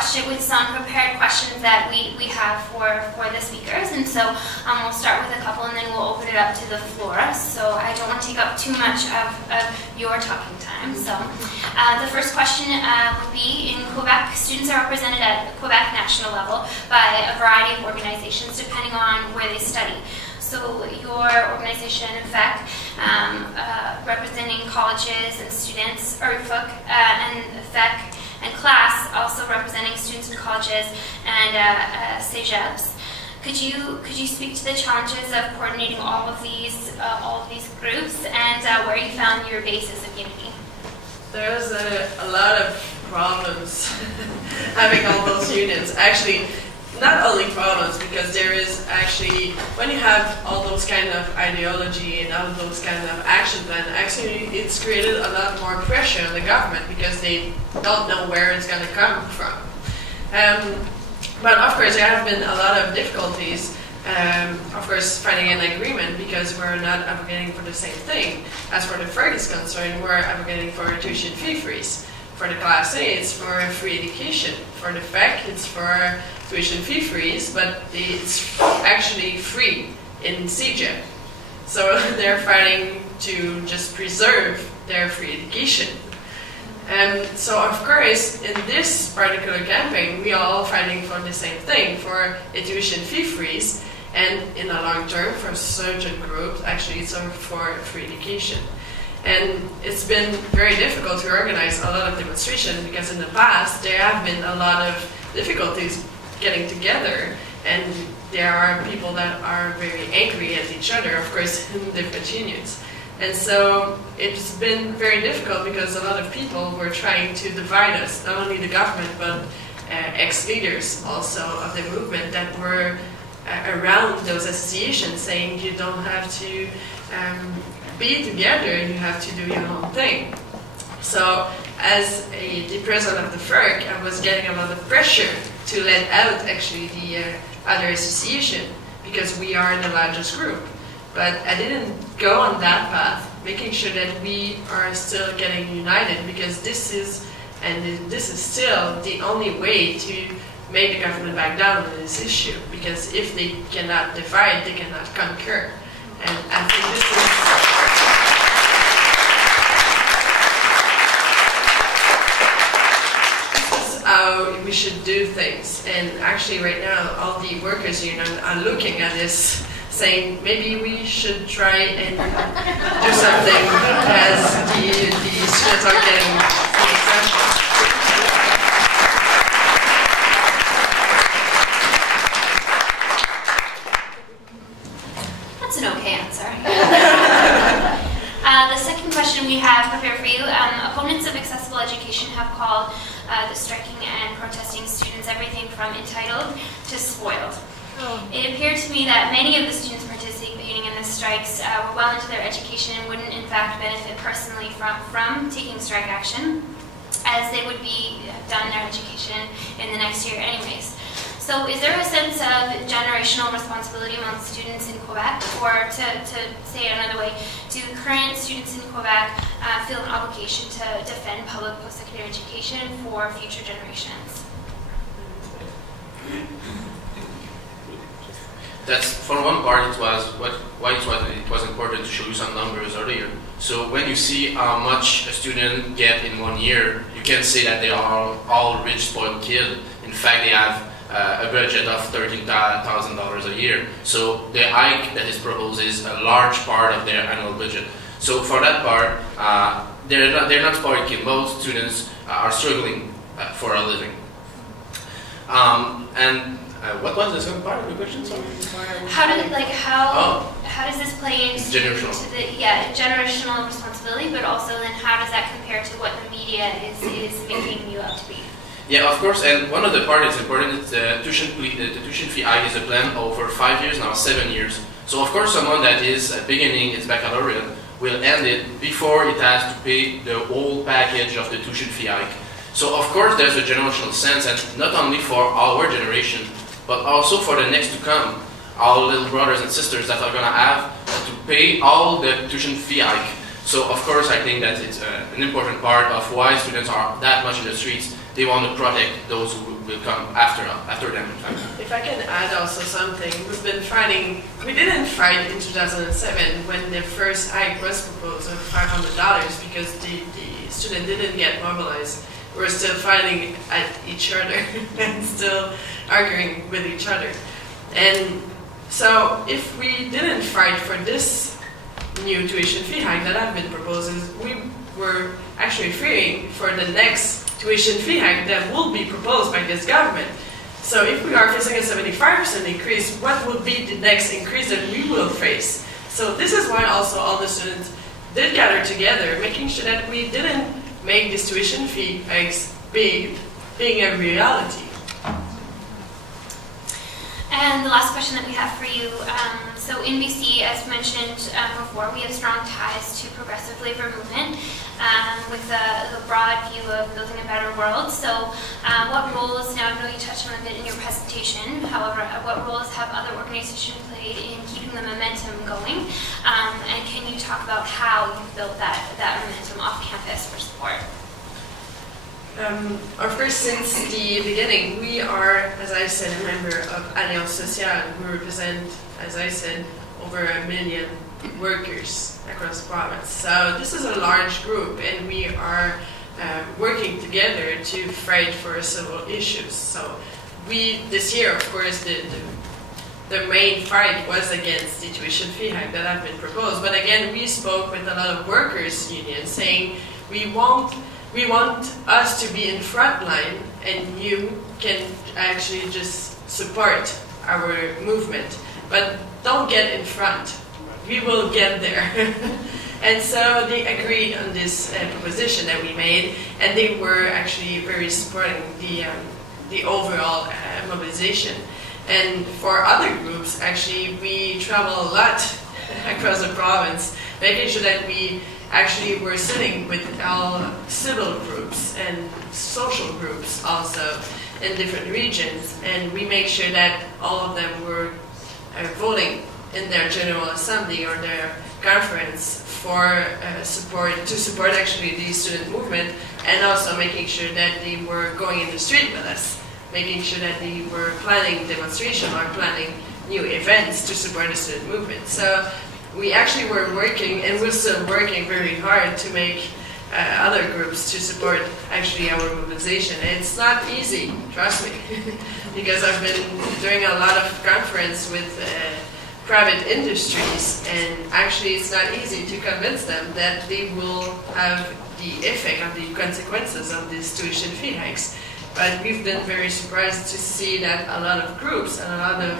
some prepared questions that we have for the speakers, and so we'll start with a couple and then we'll open it up to the floor. So I don't want to take up too much of your talking time. So the first question would be, in Quebec, students are represented at Quebec national level by a variety of organizations depending on where they study. So your organization, FEUQ, representing colleges and students, or FEUQ, and FEUQ and class, also representing students in colleges and cégeps. Could you speak to the challenges of coordinating all of these groups and where you found your basis of unity? There's a lot of problems having all those unions. Actually, not only problems, because there is actually, when you have all those kind of ideology and all those kind of action plan, actually it's created a lot more pressure on the government because they don't know where it's going to come from. But of course there have been a lot of difficulties, of course finding an agreement, because we're not advocating for the same thing. As for the FEUQ is concerned, we're advocating for a tuition fee freeze. For the Class A, it's for free education. For the FEUQ, it's for tuition fee freeze, but it's actually free in CEGEP. So they're fighting to just preserve their free education. So of course, in this particular campaign, we are all fighting for the same thing, for a tuition fee freeze, and in the long term, for certain groups, actually it's for free education. And it's been very difficult to organize a lot of demonstrations, because in the past there have been a lot of difficulties getting together, and there are people that are very angry at each other, of course, in different unions. And so it's been very difficult because a lot of people were trying to divide us, not only the government, but ex-leaders also of the movement that were around those associations, saying you don't have to be together, you have to do your own thing. So as the president of the FEUQ, I was getting a lot of pressure to let out actually the other association, because we are the largest group. But I didn't go on that path, making sure that we are still getting united, because this is still the only way to make the government back down on this issue, because if they cannot divide, they cannot conquer. And I think this is how we should do things. And actually right now, all the workers' unions are looking at this, saying maybe we should try and do something as the students are getting some exemptions. That's an okay answer. The second question we have prepared for you, opponents of accessible education have called the striking and protesting students everything from entitled to spoiled. It appeared to me that many of the students participating in the strikes were well into their education and wouldn't in fact benefit personally from taking strike action, as they would be done their education in the next year anyways. So is there a sense of generational responsibility among students in Quebec, or to say it another way, do current students in Quebec feel an obligation to defend public post-secondary education for future generations? That's, for one part, it was important to show you some numbers earlier. So when you see how much a student get in 1 year, you can say that they are all rich, spoiled kids. In fact, they have a budget of $13,000 a year. So the hike that is proposed is a large part of their annual budget. So for that part, they're not spoiled kids. Most students are struggling for a living. What was the second part of the question? Sorry. How does this play into generational responsibility, but also then how does that compare to what the media is making you out to be? Yeah, of course, and one of the part that's important is the tuition fee hike is a plan over 5 years, now 7 years. So of course someone that is beginning its baccalaureate will end it before it has to pay the whole package of the tuition fee hike. So of course there's a generational sense, and not only for our generation, but also for the next to come, our little brothers and sisters that are going to have to pay all the tuition fee hike. So of course I think that it's an important part of why students are that much in the streets, they want to protect those who will come after them, in fact. If I can add also something, we've been fighting, we didn't fight in 2007 when the first hike was proposed of $500 because the student didn't get mobilized. We're still fighting at each other and still arguing with each other. And so if we didn't fight for this new tuition fee hike that have been proposed, we were actually fearing for the next tuition fee hike that will be proposed by this government. So if we are facing a 75% increase, what will be the next increase that we will face? So this is why also all the students did gather together, making sure that we didn't make this tuition fee hikes being a reality. And the last question that we have for you, so in BC, as mentioned before, we have strong ties to progressive labor movement with the broad view of building a better world. So what roles, now I know you touched on a bit in your presentation, however, what roles have other organizations played in keeping the momentum going? And can you talk about how you've built that momentum off campus for support? Of course, since the beginning, we are, as I said, a member of Alliance Sociale. We represent, as I said, over 1 million workers across the province. So this is a large group, and we are working together to fight for several issues. So this year, of course, the main fight was against the tuition fee hike that have been proposed. But again, we spoke with a lot of workers' unions saying we want us to be in front line, and you can actually just support our movement, but don't get in front. We will get there. And so they agreed on this proposition that we made, and they were actually very supporting the overall mobilization. And for other groups, actually, we travel a lot across the province, making sure that we actually were sitting with all civil groups and social groups also in different regions, and we make sure that all of them were voting in their General Assembly or their conference for to support actually the student movement, and also making sure that they were going in the street with us, making sure that they were planning demonstration or planning new events to support the student movement. So we actually were working, and we're still working very hard to make other groups to support actually our mobilization. And it's not easy, trust me, because I've been doing a lot of conference with private industries, and actually it's not easy to convince them that they will have the effect of the consequences of these tuition fee hikes. But we've been very surprised to see that a lot of groups and a lot of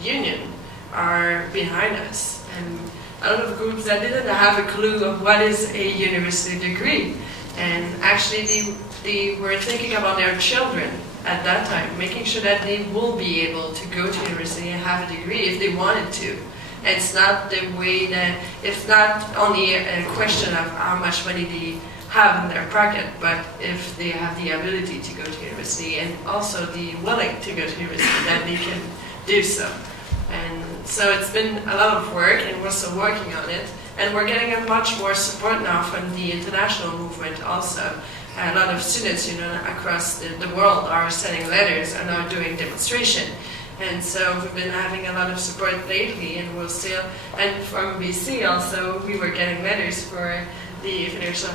unions are behind us. And a lot of groups that didn't have a clue of what is a university degree. And actually they were thinking about their children at that time, making sure that they will be able to go to university and have a degree if they wanted to. And it's not the way that, it's not only a question of how much money they have in their pocket, but if they have the ability to go to university and also the willing to go to university, that they can do so. And so it's been a lot of work, and we're still working on it. And we're getting a much more support now from the international movement also. A lot of students, across the world are sending letters and are doing demonstration. And so we've been having a lot of support lately, and we'll still, and from BC also, we were getting letters for the Fédération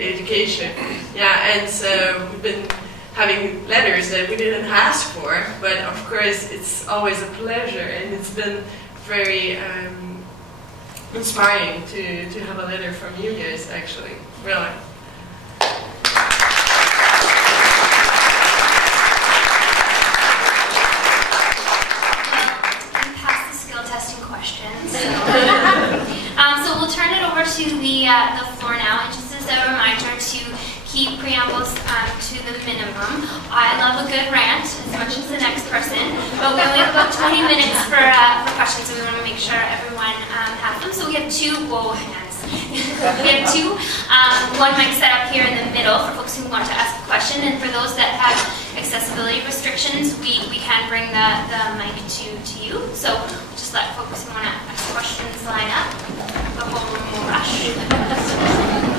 Education. Yeah, and so we've been having letters that we didn't ask for, but of course it's always a pleasure, and it's been very inspiring to have a letter from you guys, actually, really. We passed the skill testing questions. So we'll turn it over to the floor now, and just as a reminder to keep preambles to the minimum. I love a good rant as much as the next person, but we only have about 20 minutes for questions, so we want to make sure everyone has them. So we have two, hands. We have two, one mic set up here in the middle for folks who want to ask a question, and for those that have accessibility restrictions, we can bring the mic to you. So just let folks who want to ask questions line up. The whole room will rush.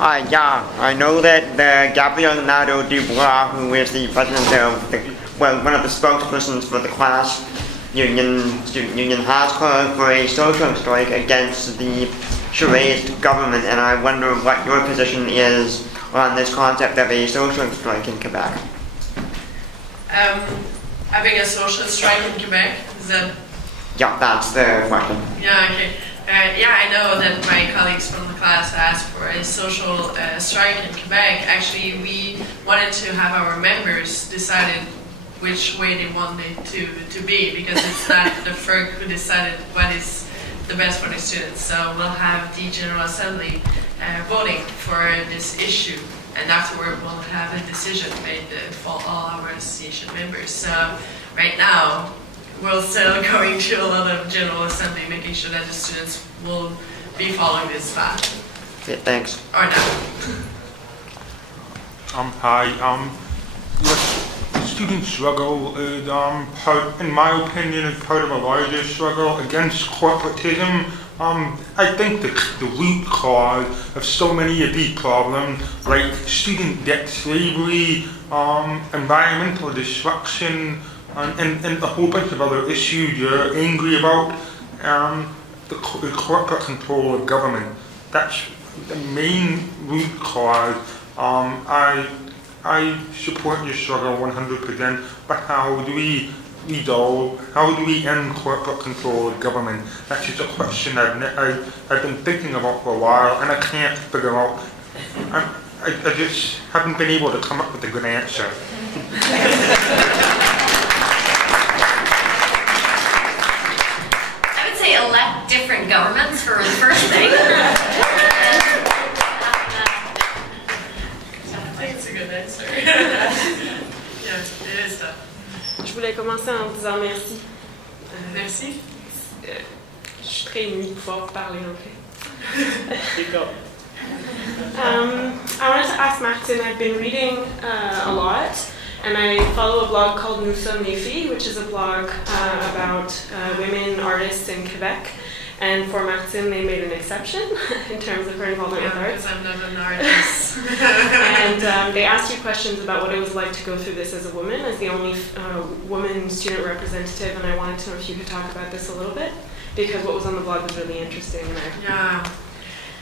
Yeah, I know that Gabriel Nadeau-Dubois, who is the president of one of the spokespersons for the class student union, has called for a social strike against the Charest government, and I wonder what your position is on this concept of a social strike in Quebec. Having a social strike in Quebec, is that? Yeah, that's the question. Yeah, okay. Yeah, I know that my colleagues from the class asked for a social strike in Quebec. Actually, we wanted to have our members decided which way they wanted to be, because it's not the FEUQ who decided what is the best for the students. So we'll have the General Assembly voting for this issue, and afterward we'll have a decision made for all our association members. So right now, we're still going to a lot of General Assembly, making sure that the students will be following this path. Okay, thanks. Or not. Hi. The student struggle is, in my opinion, is part of a larger struggle against corporatism. I think the root cause of so many of these problems, like student debt slavery, environmental destruction, and a whole bunch of other issues you're angry about, the corporate control of government. That's the main root cause. I support your struggle 100%, but how do we end corporate control of government? That's just a question I've been thinking about for a while, and I can't figure out. I just haven't been able to come up with a good answer. I would say elect different governments for the first thing. Je voulais commencer en disant merci. Merci. Je suis très émue de pouvoir vous parler en fait. I wanted to ask Martine, I've been reading a lot, and I follow a blog called Nous sommes les filles, which is a blog about women artists in Quebec. And for Martine, they made an exception in terms of her involvement with arts. Because I'm not an artist. And they asked you questions about what it was like to go through this as a woman, as the only woman student representative, and I wanted to know if you could talk about this a little bit, because what was on the blog was really interesting. Yeah.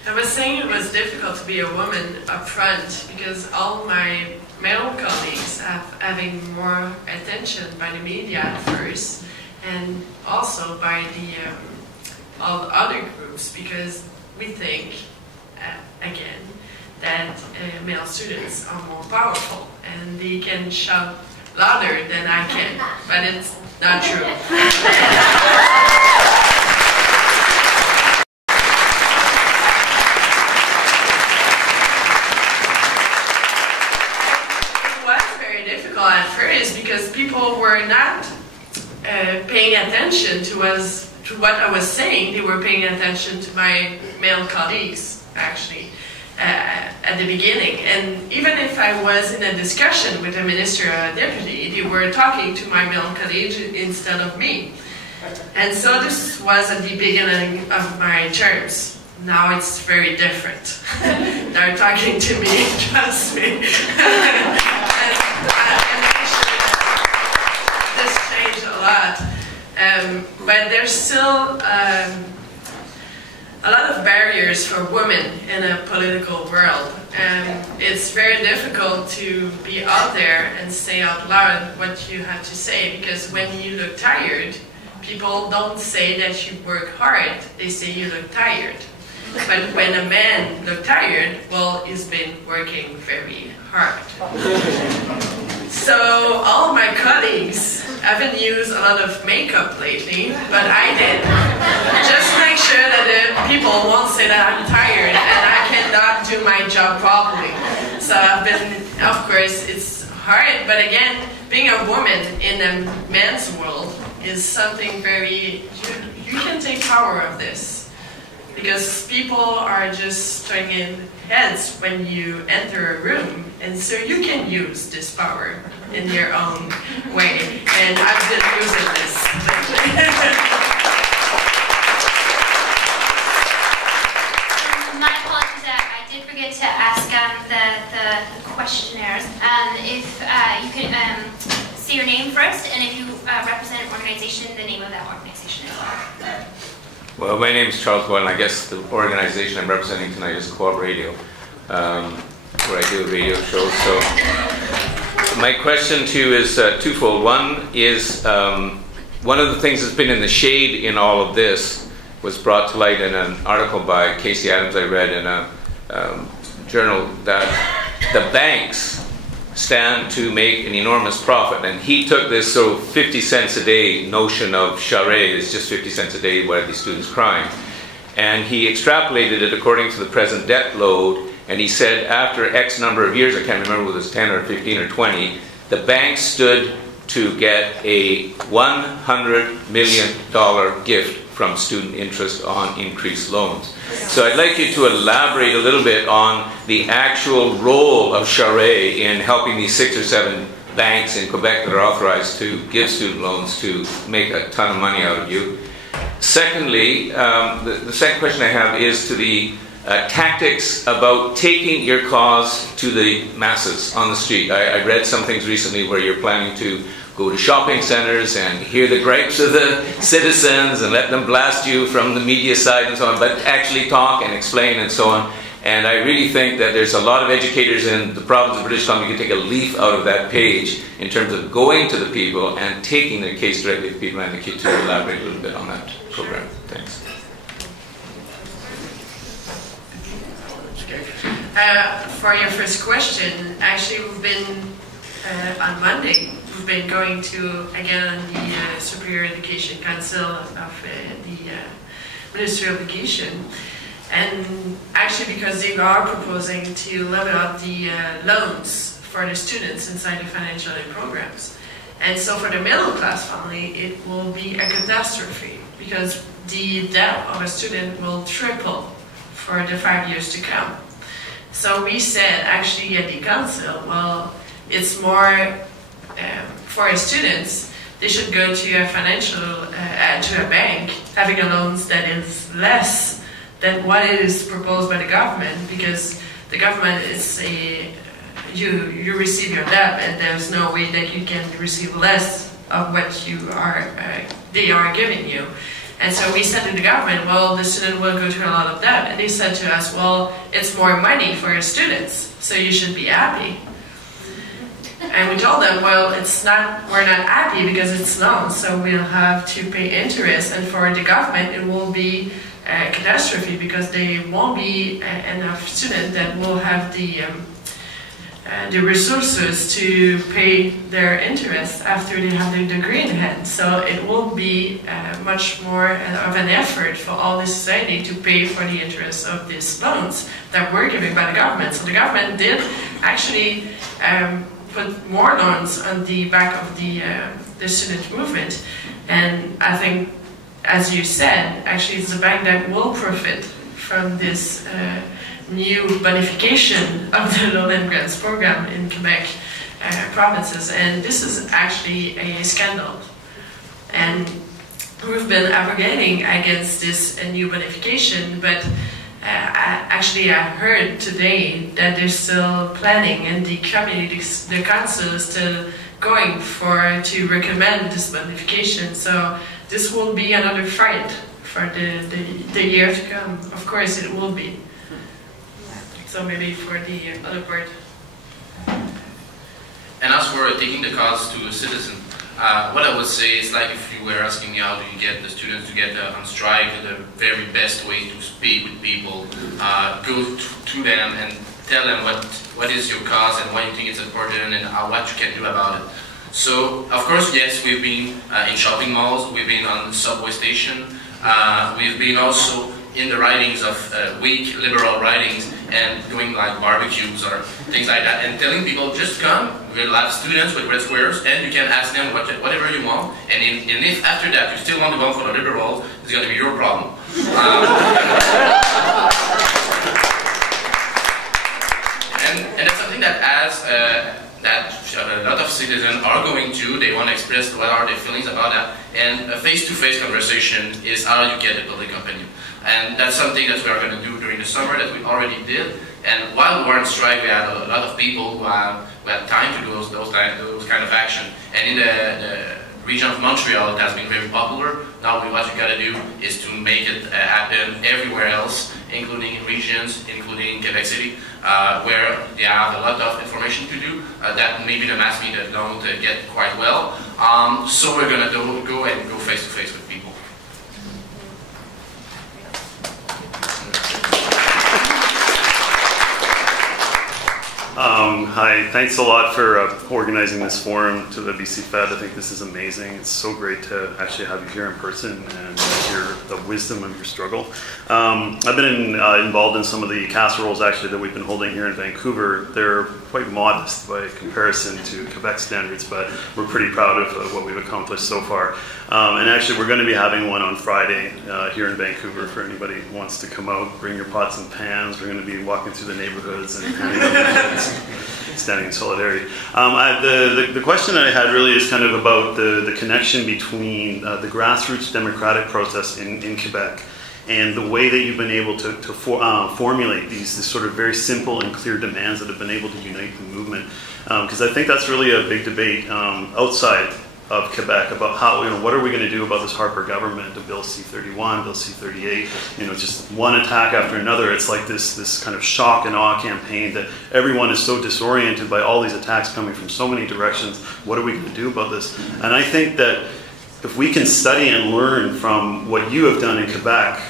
I was saying it was difficult to be a woman up front, because all my male colleagues having more attention by the media at first, and also by the all the other groups, because we think, again, that male students are more powerful and they can shout louder than I can, but it's not true. It was very difficult at first because people were not paying attention to what I was saying. They were paying attention to my male colleagues, actually, at the beginning. And even if I was in a discussion with a minister or a deputy, they were talking to my male colleagues instead of me. And so this was at the beginning of my terms. Now it's very different. They're talking to me, trust me. This changed a lot. But there's still a lot of barriers for women in a political world. It's very difficult to be out there and say out loud what you have to say, because when you look tired, people don't say that you work hard, they say you look tired. But when a man looks tired, well, he's been working very hard. So all my colleagues haven't used a lot of makeup lately, but I did. Just to make sure that the people won't say that I'm tired and I cannot do my job properly. So I've been, of course, it's hard, but again, being a woman in a man's world is something very, you can take power of this. Because people are just turning heads when you enter a room, and so you can use this power in your own way. And I've been using this. My apologies, I did forget to ask the questionnaires if you can say your name first, and if you represent an organization, the name of that organization as well. Well, my name is Charles Boyle, and I guess the organization I'm representing tonight is Co-op Radio, where I do a radio show. So my question to you is twofold. One is, one of the things that's been in the shade in all of this was brought to light in an article by Casey Adams I read in a journal, that the banks stand to make an enormous profit. And he took this sort of 50 cents a day notion of Charest, it's just 50 cents a day, what are these students crying? And he extrapolated it according to the present debt load, and he said after X number of years, I can't remember whether it was 10 or 15 or 20, the bank stood to get a $100 million gift from student interest on increased loans. So I'd like you to elaborate a little bit on the actual role of Charest in helping these 6 or 7 banks in Quebec that are authorized to give student loans to make a ton of money out of you. Secondly, the second question I have is to the tactics about taking your cause to the masses on the street. I read some things recently where you're planning to go to shopping centers and hear the gripes of the citizens and let them blast you from the media side and so on, but actually talk and explain and so on. And I really think that there's a lot of educators in the province of British Columbia who can take a leaf out of that page in terms of going to the people and taking their case directly to people. And I'd like you to elaborate a little bit on that program. Thanks. For your first question, actually we've been, on Monday, we've been going to, again, the Superior Education Council of the Ministry of Education. And actually because they are proposing to limit up the loans for the students inside the financial aid programs. And so for the middle class family, it will be a catastrophe because the debt of a student will triple for the 5 years to come. So we said actually at the council, well, it's more for students, they should go to a financial, to a bank, having a loans that is less than what is proposed by the government, because the government is you receive your debt and there's no way that you can receive less of what they are giving you. And so we said to the government, well, the student will go to a lot of debt. And they said to us, well, it's more money for your students, so you should be happy. And we told them, well, we're not happy because it's loans, so we'll have to pay interest. And for the government, it will be a catastrophe because there won't be enough students that will have the resources to pay their interest after they have their degree in hand. So it will be much more of an effort for all the society to pay for the interest of these loans that were given by the government. So the government did actually put more loans on the back of the student movement. And I think, as you said, actually it's the bank that will profit from this new bonification of the loan and grants program in Quebec provinces, and this is actually a scandal. And we've been advocating against this new bonification, but actually I heard today that they're still planning, and the council is still going to recommend this bonification. So this will be another fight for the year to come. Of course it will be. So maybe for the other part. And as for taking the cause to a citizen, what I would say is, like if you were asking me how do you get the students to get on strike, the very best way to speak with people, go to them and tell them what is your cause and why you think it's important and what you can do about it. So, of course, yes, we've been in shopping malls, we've been on the subway station, we've been also in the ridings of weak liberal ridings and doing like barbecues or things like that, and telling people just come, we'll have students with red squares and you can ask them whatever you want, and if after that you still want to go for the liberals, it's going to be your problem. And that's something that that a lot of citizens are going to. They want to express what are their feelings about that, and a face-to-face conversation is how you get the public opinion. And that's something that we are going to do during the summer, that we already did, And while we were on strike, we had a lot of people who had time to do those kind of action. And in the region of Montreal, it has been very popular. Now what you gotta do is to make it happen everywhere else, including in regions, including Quebec City, where they have a lot of information to do that maybe the mass media don't get quite well. So we're gonna go and go face to face with people. Hi, thanks a lot for organizing this forum to the BCFed. I think this is amazing. It's so great to actually have you here in person and hear the wisdom of your struggle. I've been involved in some of the casseroles actually that we've been holding here in Vancouver. They're quite modest by comparison to Quebec standards, but we're pretty proud of what we've accomplished so far. And actually we're going to be having one on Friday here in Vancouver for anybody who wants to come out. Bring your pots and pans. We're going to be walking through the neighborhoods and handing out standing in solidarity. The question that I had really is kind of about the connection between the grassroots democratic process in Quebec and the way that you've been able to formulate these sort of very simple and clear demands that have been able to unite the movement. Because I think that's really a big debate outside of Quebec about how, what are we going to do about this Harper government, the Bill C-31, Bill C-38, just one attack after another. It's like this kind of shock and awe campaign that everyone is so disoriented by all these attacks coming from so many directions. What are we going to do about this? And I think that if we can study and learn from what you have done in Quebec,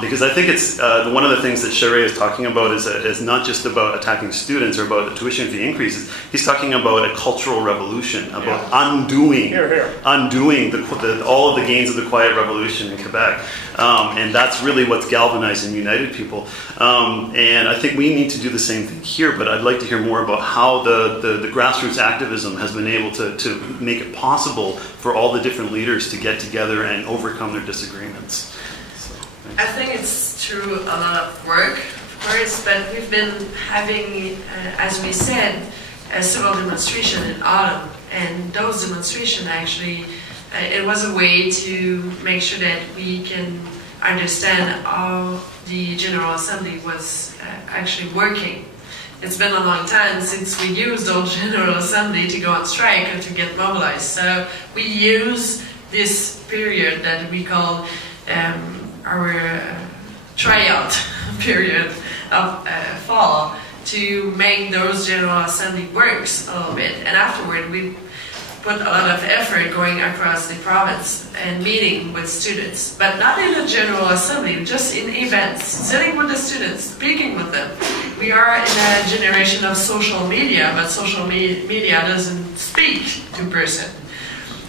because I think it's one of the things that Charest is talking about is not just about attacking students or about the tuition fee increases. He's talking about a cultural revolution, about undoing all of the gains of the Quiet Revolution in Quebec. And that's really what's galvanized and united people. And I think we need to do the same thing here, but I'd like to hear more about how the grassroots activism has been able to make it possible for all the different leaders to get together and overcome their disagreements. I think it's through a lot of work, of course, but we've been having, as we said, several demonstrations in autumn, and those demonstrations actually, it was a way to make sure that we can understand how the General Assembly was actually working. It's been a long time since we used the General Assembly to go on strike or to get mobilized, so we use this period that we call our tryout period of fall to make those General Assembly works a little bit. And afterward, we put a lot of effort going across the province and meeting with students, but not in a General Assembly, just in events, sitting with the students, speaking with them. We are in a generation of social media, but social media doesn't speak to person.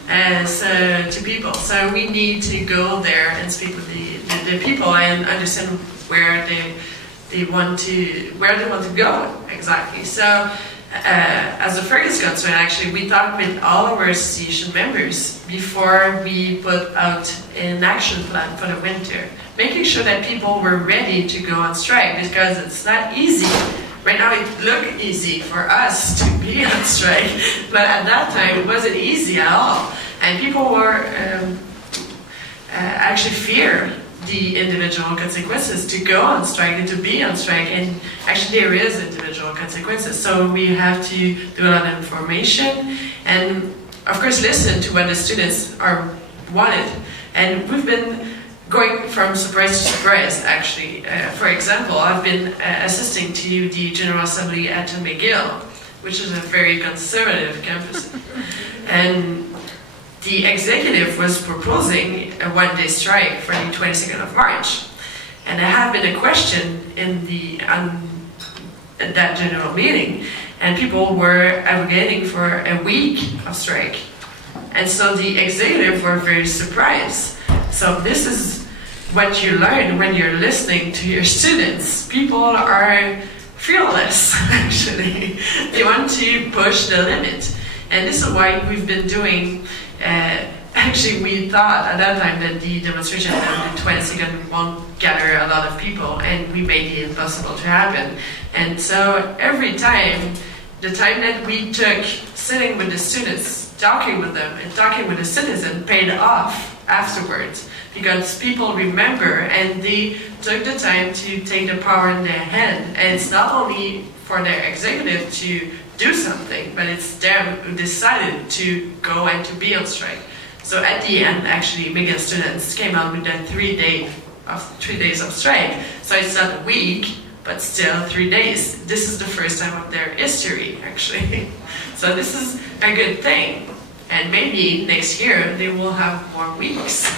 To people, so we need to go there and speak with the people and understand where they want to go exactly. So, as a FEUQ is concerned, actually, we talked with all of our association members before we put out an action plan for the winter, making sure that people were ready to go on strike because it's not easy. Right now it looked easy for us to be on strike, but at that time it wasn't easy at all. And people were actually fear the individual consequences to go on strike and to be on strike, and actually there is individual consequences. So we have to do a lot of information and of course listen to what the students are wanted. And we've been going from surprise to surprise, actually. For example, I've been assisting to the General Assembly at McGill, which is a very conservative campus. And the executive was proposing a one-day strike for the 22nd of March. And there had been a question in at that general meeting, and people were advocating for a week of strike. And so the executive were very surprised. So this is what you learn when you're listening to your students. People are fearless, actually. They want to push the limit. And this is why we've been doing, actually we thought at that time that the demonstration on the 22nd won't gather a lot of people, and we made the impossible to happen. And so every time, the time that we took sitting with the students, talking with them and talking with the citizens paid off, afterwards, because people remember and they took the time to take the power in their hand. And it's not only for their executive to do something, but it's them who decided to go and to be on strike. So at the end, actually, many students came out with that 3 days of strike. So it's not a week, but still 3 days. This is the first time of their history, actually. So this is a good thing. And maybe next year they will have more weeks.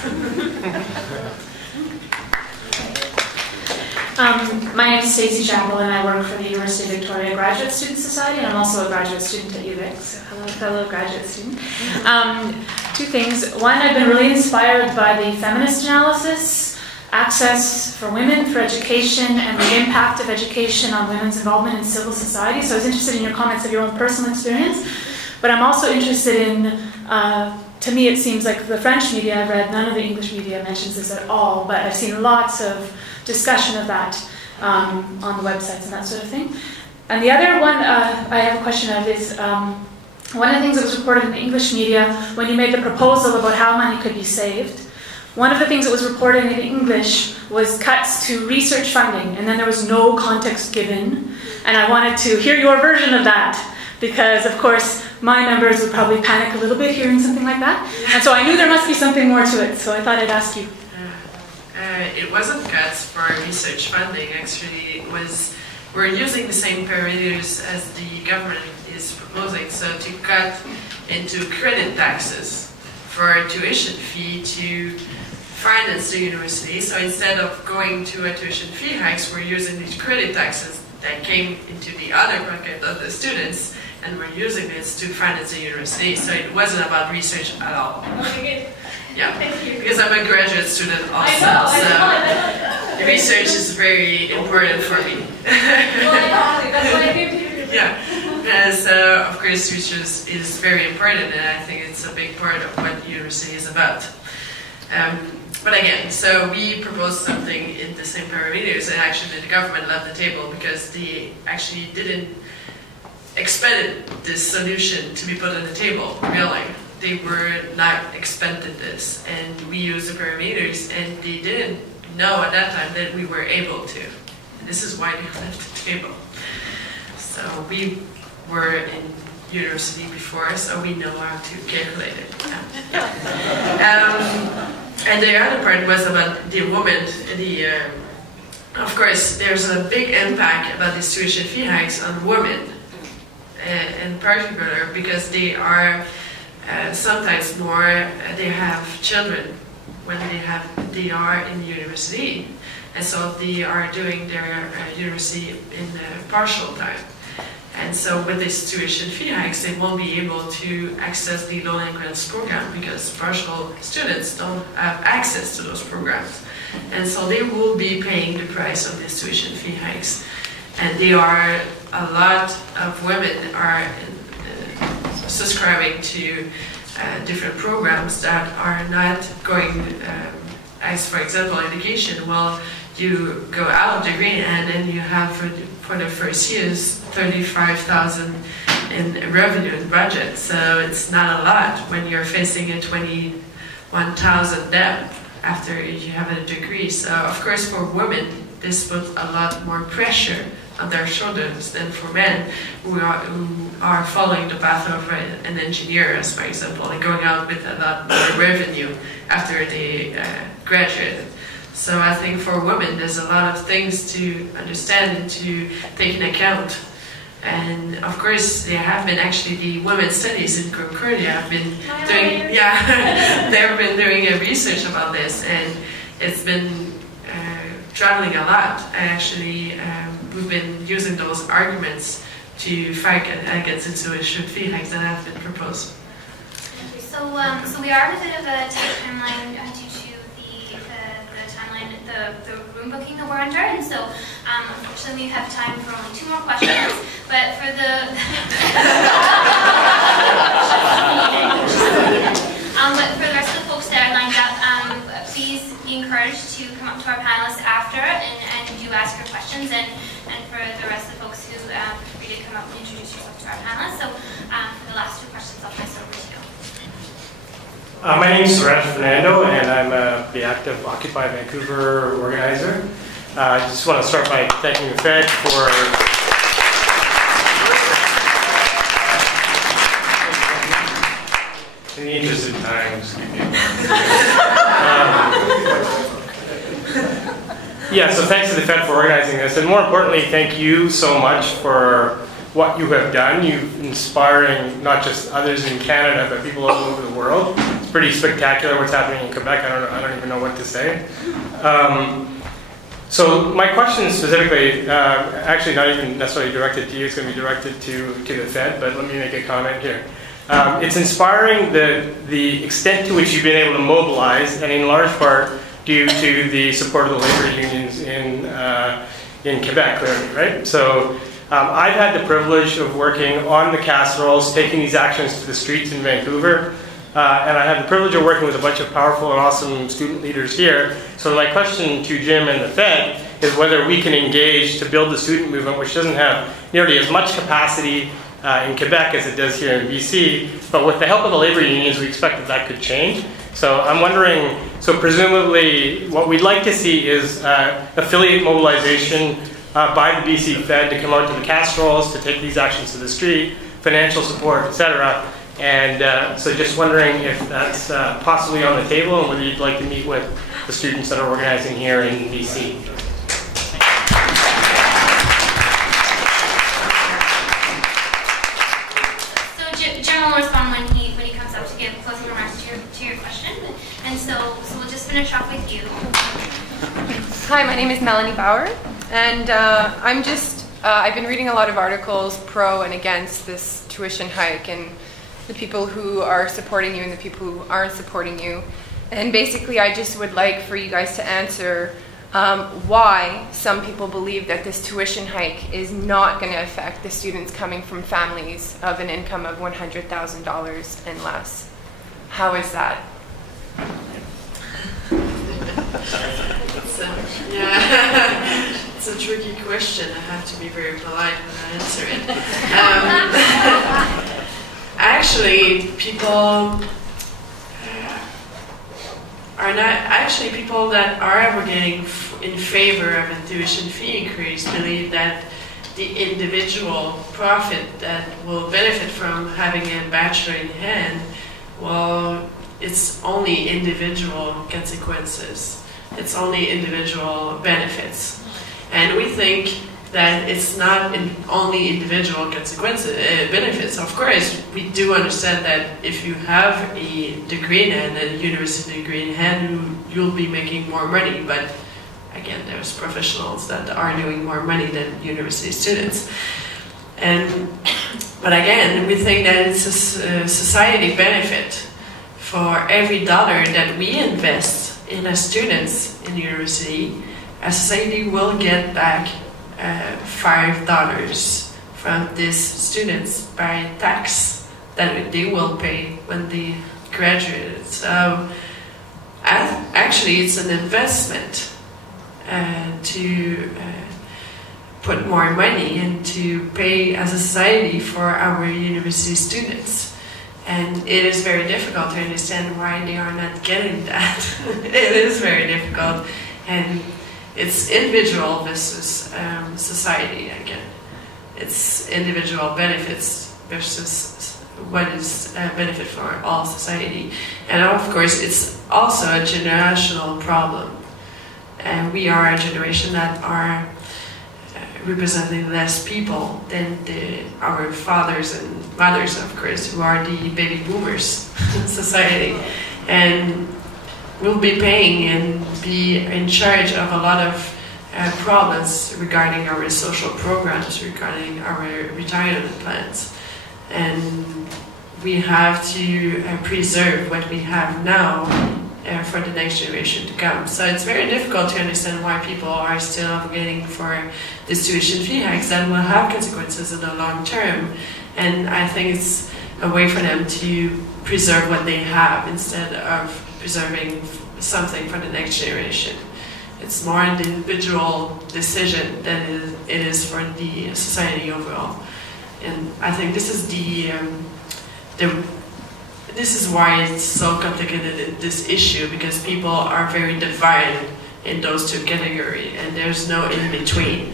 My name is Stacey Chappell, and I work for the University of Victoria Graduate Student Society, and I'm also a graduate student at UVic, so hello, fellow graduate student. Two things. One, I've been really inspired by the feminist analysis, access for women for education, and the impact of education on women's involvement in civil society. So I was interested in your comments of your own personal experience, but I'm also interested in, to me it seems like the French media I've read, none of the English media mentions this at all, but I've seen lots of discussion of that on the websites and that sort of thing. And the other one I have a question of is, one of the things that was reported in the English media when you made the proposal about how money could be saved, one of the things that was reported in English was cuts to research funding, and then there was no context given. And I wanted to hear your version of that, because of course my members would probably panic a little bit hearing something like that. And so I knew there must be something more to it, so I thought I'd ask you. It wasn't cuts for research funding, actually. It was, we're using the same parameters as the government is proposing, so to cut into credit taxes for tuition fee to finance the university. So instead of going to a tuition fee hikes, we're using these credit taxes that came into the other pocket of the students, and we're using this to finance the university. So it wasn't about research at all. Okay, good. Yeah, thank you. because I'm a graduate student also, so research is very important for me. That's why I came here. Yeah, so of course research is very important, and I think it's a big part of what university is about. But again, so we proposed something in the same parameters, and actually the government left the table because they actually didn't expect this solution to be put on the table, really. They were not expected this, and we used the parameters, and they didn't know at that time that we were able to. And this is why they left the table. So we were in university before, so we know how to calculate it. And the other part was about the woman. Of course, there's a big impact about these tuition fee hikes on women, in particular, because they are sometimes more, they have children when they are in university, and so they are doing their university in partial time. And so with these tuition fee hikes, they won't be able to access the low-income grants program because partial students don't have access to those programs. And so they will be paying the price of these tuition fee hikes. And they are, a lot of women are subscribing to different programs that are not going, as for example, education. Well, you go out of degree and then you have for the first years 35,000 in revenue and budget. So it's not a lot when you're facing a 21,000 debt after you have a degree. So of course for women this puts a lot more pressure on their shoulders than for men who are following the path of an engineer, as for example, and going out with a lot more revenue after they graduate. So I think for women there's a lot of things to understand and to take into account. And of course there have been actually the women's studies in Concordia have been doing, they've been doing a research about this, and it's been traveling a lot. Actually, we've been using those arguments to fight against the tuition fee hikes that have been proposed. So we are in a bit of a tight timeline due to the timeline, the room booking that we're under, and so unfortunately we have time for only 2 more questions. But for the but for the rest of the folks that are lined up, please be encouraged to come up to our panelists after and do ask your questions. And for the rest of the folks who free to come up and introduce yourself to our panelists. So for the last 2 questions, I'll pass over to you. My name is Fernando, and I'm the active Occupy Vancouver organizer. I just want to start by thanking the Fed for in the interest of time. Yeah, so thanks to the Fed for organizing this, and more importantly, thank you so much for what you have done. You're inspiring not just others in Canada, but people all over the world. It's pretty spectacular what's happening in Quebec. I don't even know what to say. So my question is specifically, actually not even necessarily directed to you, it's going to be directed to the Fed, but let me make a comment here. It's inspiring the extent to which you've been able to mobilize, and in large part due to the support of the labor unions in Quebec, clearly, right? So I've had the privilege of working on the casseroles, taking these actions to the streets in Vancouver, and I have the privilege of working with a bunch of powerful and awesome student leaders here. So my question to Jim and the Fed is whether we can engage to build the student movement, which doesn't have nearly as much capacity in Quebec as it does here in BC, but with the help of the labor unions, we expect that could change. So I'm wondering, so presumably what we'd like to see is affiliate mobilization by the BC Fed to come out to the casseroles, to take these actions to the street, financial support, etc. And so just wondering if that's possibly on the table and whether you'd like to meet with the students that are organizing here in BC. So Jim will respond when he comes up to give closing remarks to your question. And so we'll just finish off with you. Hi, my name is Melanie Bauer. And I've been reading a lot of articles pro and against this tuition hike and the people who are supporting you and the people who aren't supporting you. And basically, I just would like for you guys to answer why some people believe that this tuition hike is not going to affect the students coming from families of an income of $100,000 and less. How is that? Yeah, it's a tricky question. I have to be very polite when I answer it. Actually, people that are advocating in favor of a tuition fee increase believe that the individual profit that will benefit from having a bachelor in hand, well, it's only individual consequences. It's only individual benefits. And we think that it's not only individual consequences, benefits. Of course, we do understand that if you have a degree in hand, a university degree in hand, you'll be making more money. But again, there's professionals that are doing more money than university students. But again, we think that it's a society benefit. For every dollar that we invest in as students in university, a society will get back $5 from these students by tax that they will pay when they graduate. So actually it's an investment to put more money and to pay as a society for our university students. And it is very difficult to understand why they are not getting that. It is very difficult. And it's individual versus society again. It's individual benefits versus what is a benefit for all society. And of course, it's also a generational problem. And we are a generation that are representing less people than our fathers and mothers, of course, who are the baby boomers in society. And we'll be paying and be in charge of a lot of problems regarding our social programs, regarding our retirement plans. And we have to preserve what we have now for the next generation to come. So it's very difficult to understand why people are still advocating for this tuition fee hikes that will have consequences in the long term. And I think it's a way for them to preserve what they have instead of preserving something for the next generation. It's more an individual decision than it is for the society overall. And I think this is this is why it's so complicated, this issue, because people are very divided in those two categories, and there's no in-between.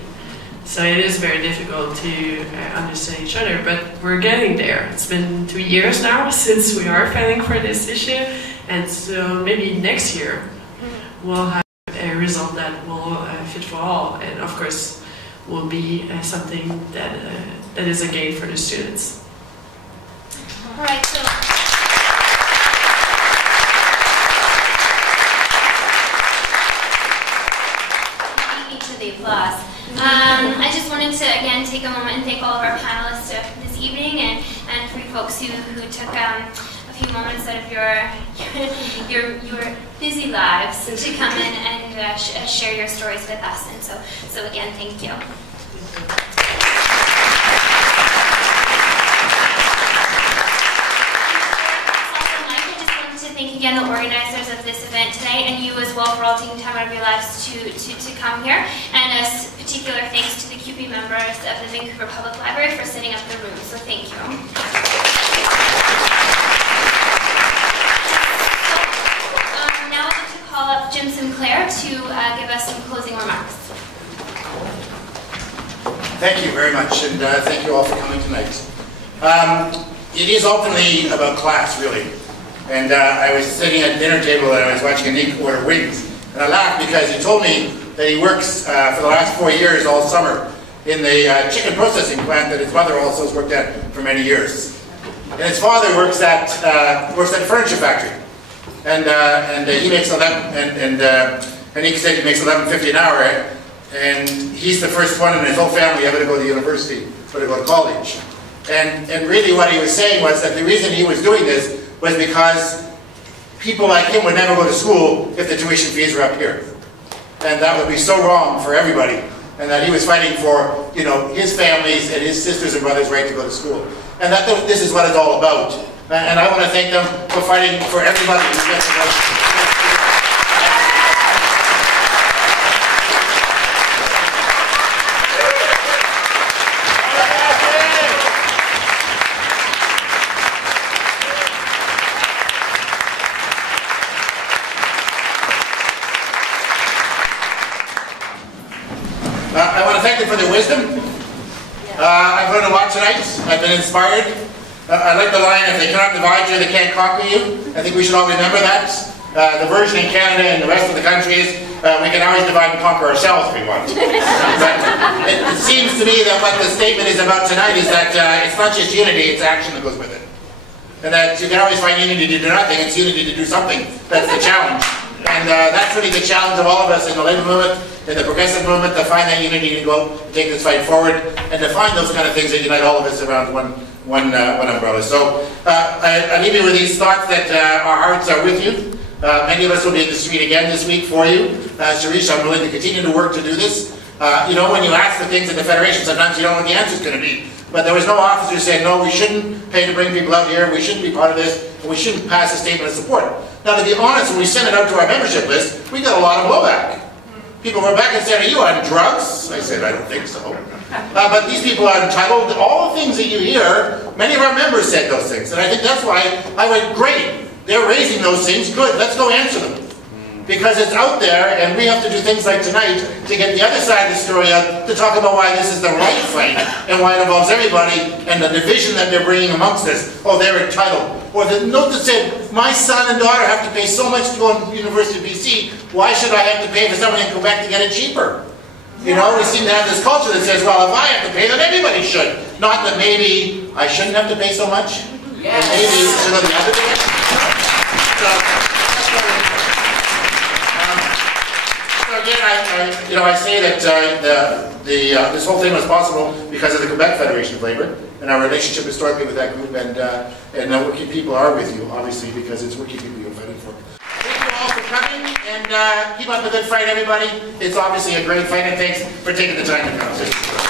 So it is very difficult to understand each other, but we're getting there. It's been 2 years now since we are fighting for this issue, and so maybe next year we'll have a result that will fit for all, and of course will be something that is a gain for the students. All right, so to the applause. I just wanted to again take a moment and thank all of our panelists this evening, and for you folks who took a few moments out of your busy lives to come in and share your stories with us. And so again, thank you. Thank again the organizers of this event today, and you as well for all taking time out of your lives to come here. And a particular thanks to the QP members of the Vancouver Public Library for setting up the room. So thank you. Now I'd like to call up Jim Sinclair to give us some closing remarks. Thank you very much, and thank you all for coming tonight. It is ultimately about class, really. And I was sitting at the dinner table and I was watching Yanick order wings. And I laughed because he told me that he works for the last 4 years all summer in the chicken processing plant that his mother also has worked at for many years. And his father works at a furniture factory. And he makes 11, and he said he makes $11.50 an hour. And he's the first one in his whole family ever to go to university or to go to college. And really what he was saying was that the reason he was doing this was because people like him would never go to school if the tuition fees were up here. And that would be so wrong for everybody. And that he was fighting for, you know, his families and his sisters and brothers' right to go to school. And that this is what it's all about. And I want to thank them for fighting for everybody who gets to go. I want to thank them for their wisdom. I've learned a lot tonight. I've been inspired. I like the line, if they cannot divide you, they can't conquer you. I think we should all remember that. The version in Canada and the rest of the country is we can always divide and conquer ourselves if we want. But it seems to me that what the statement is about tonight is that it's not just unity, it's action that goes with it. And that you can always find unity to do nothing, it's unity to do something. That's the challenge. And that's really the challenge of all of us in the labor movement, in the progressive movement, to find that unity and go take this fight forward, and to find those kind of things that unite all of us around one umbrella. So I leave you with these thoughts that our hearts are with you. Many of us will be in the street again this week for you. Charest, I'm willing to continue to work to do this. You know, when you ask the things at the Federation, sometimes you don't know what the answer is going to be. But there was no officer saying, no, we shouldn't pay to bring people out here, we shouldn't be part of this, and we shouldn't pass a statement of support. Now, to be honest, when we sent it out to our membership list, we got a lot of blowback. People were back and said, are you on drugs? I said, I don't think so. But these people are entitled. All the things that you hear, many of our members said those things. And I think that's why I went, great, they're raising those things, good, let's go answer them. Because it's out there, and we have to do things like tonight to get the other side of the story out, to talk about why this is the right fight, and why it involves everybody, and the division that they're bringing amongst us. Oh, they're entitled. Or the note that said, my son and daughter have to pay so much to go to the University of BC, why should I have to pay for someone in Quebec to get it cheaper? You know, we seem to have this culture that says, well, if I have to pay, then everybody should. Not that maybe I shouldn't have to pay so much, and maybe it should go the other direction. So again, I say that this whole thing was possible because of the Quebec Federation of Labour and our relationship historically with that group, and working people are with you, obviously, because it's working people you're fighting for. Thank you all for coming, and keep up the good fight, everybody. It's obviously a great fight, and thanks for taking the time to come.